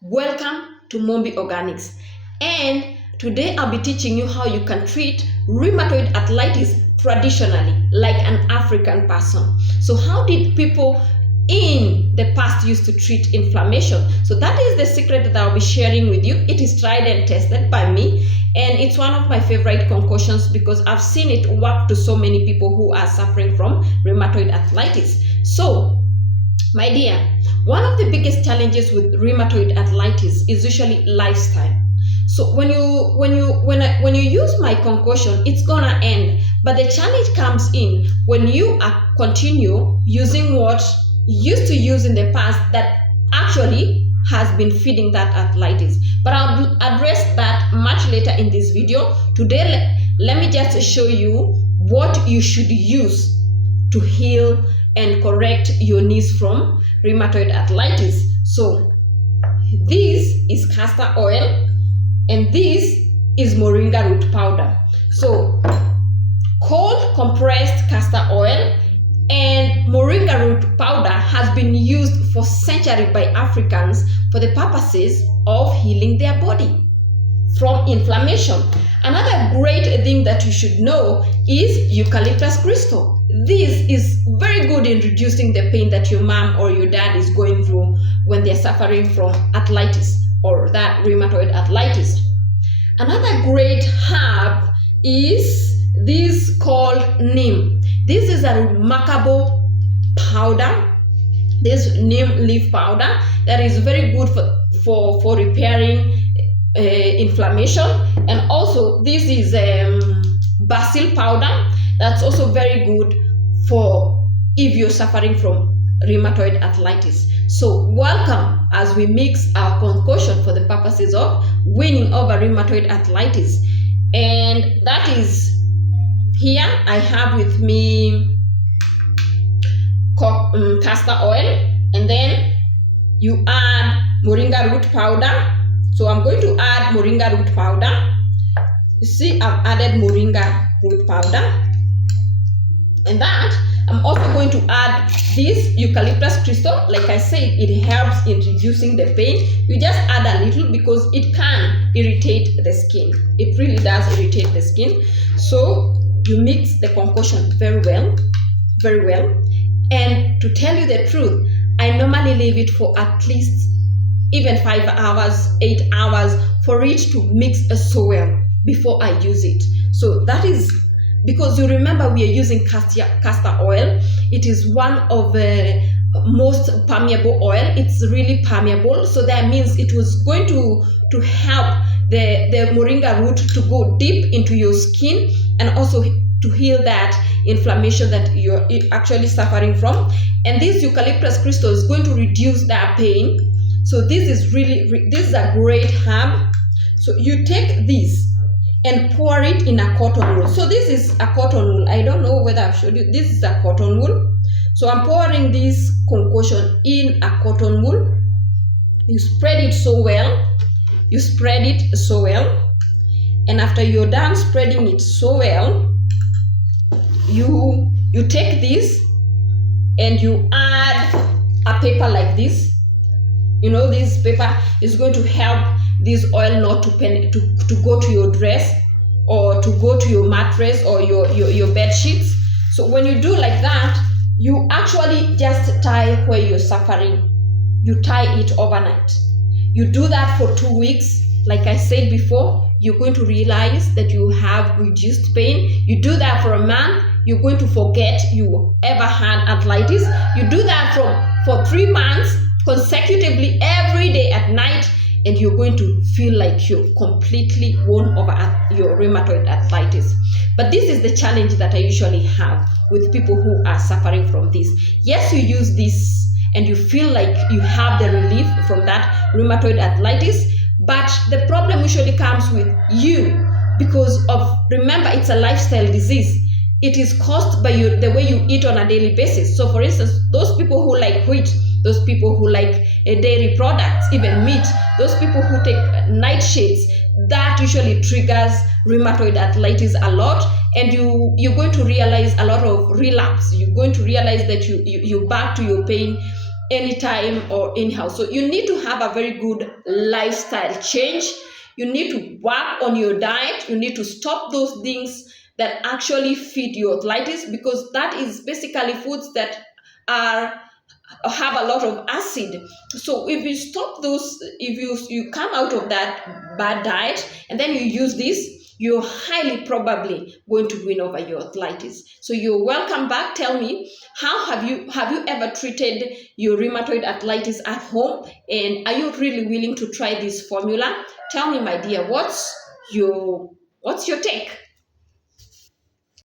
Welcome to Mombi Organics, and today I'll be teaching you how you can treat rheumatoid arthritis traditionally like an African person. So how did people in the past used to treat inflammation? So that is the secret that I'll be sharing with you. It is tried and tested by me, and it's one of my favorite concoctions because I've seen it work to so many people who are suffering from rheumatoid arthritis. So my dear, one of the biggest challenges with rheumatoid arthritis is usually lifestyle. So when you use my concoction, it's gonna end. But the challenge comes in when you continue using what you used to use in the past that actually has been feeding that arthritis. But I'll address that much later in this video. Today, let me just show you what you should use to heal and correct your knees from rheumatoid arthritis. So this is castor oil and this is moringa root powder. So cold compressed castor oil and moringa root powder has been used for centuries by Africans for the purposes of healing their body from inflammation. Another great thing that you should know is eucalyptus crystal. This is very good in reducing the pain that your mom or your dad is going through when they're suffering from arthritis or that rheumatoid arthritis. Another great herb is this called neem. This is a remarkable powder, this neem leaf powder that is very good for repairing inflammation. And also this is basil powder that's also very good for if you're suffering from rheumatoid arthritis. So welcome as we mix our concoction for the purposes of winning over rheumatoid arthritis. And that is here I have with me castor oil, and then you add moringa root powder. So I'm going to add moringa root powder. You see, I've added moringa root powder. And that, I'm also going to add this eucalyptus crystal. Like I said, it helps in reducing the pain. You just add a little because it can irritate the skin. It really does irritate the skin. So you mix the concoction very well, very well. And to tell you the truth, I normally leave it for at least even 5 hours, 8 hours for it to mix so well before I use it. So that is because you remember we are using castor oil. It is one of the most permeable oil. It's really permeable. So that means it was going to help the moringa root to go deep into your skin and also to heal that inflammation that you're actually suffering from. And this eucalyptus crystal is going to reduce that pain. So this is a great herb. So you take this and pour it in a cotton wool. So this is a cotton wool. I don't know whether I've showed you. This is a cotton wool. So I'm pouring this concoction in a cotton wool. You spread it so well. You spread it so well. And after you're done spreading it so well, you take this and you add a paper like this. You know, this paper is going to help this oil not to go to your dress or to go to your mattress or your bed sheets. So when you do like that, you actually just tie where you're suffering. You tie it overnight. You do that for 2 weeks. Like I said before, you're going to realize that you have reduced pain. You do that for a month, you're going to forget you ever had arthritis. You do that for 3 months consecutively every day at night, and you're going to feel like you're completely won over your rheumatoid arthritis. But this is the challenge that I usually have with people who are suffering from this. Yes, you use this and you feel like you have the relief from that rheumatoid arthritis, but the problem usually comes with you because of, remember, it's a lifestyle disease. It is caused by the way you eat on a daily basis. So for instance, those people who like wheat, those people who like dairy products, even meat, those people who take nightshades, that usually triggers rheumatoid arthritis a lot. And you're going to realize a lot of relapse. You're going to realize that you're back to your pain anytime or anyhow. So you need to have a very good lifestyle change. You need to work on your diet. You need to stop those things that actually feed your arthritis, because that is basically foods that are have a lot of acid. So if you stop those, if you come out of that bad diet and then you use this, you're highly probably going to win over your arthritis. So you're welcome back. Tell me, how have you ever treated your rheumatoid arthritis at home, and are you really willing to try this formula? Tell me, my dear, what's your take?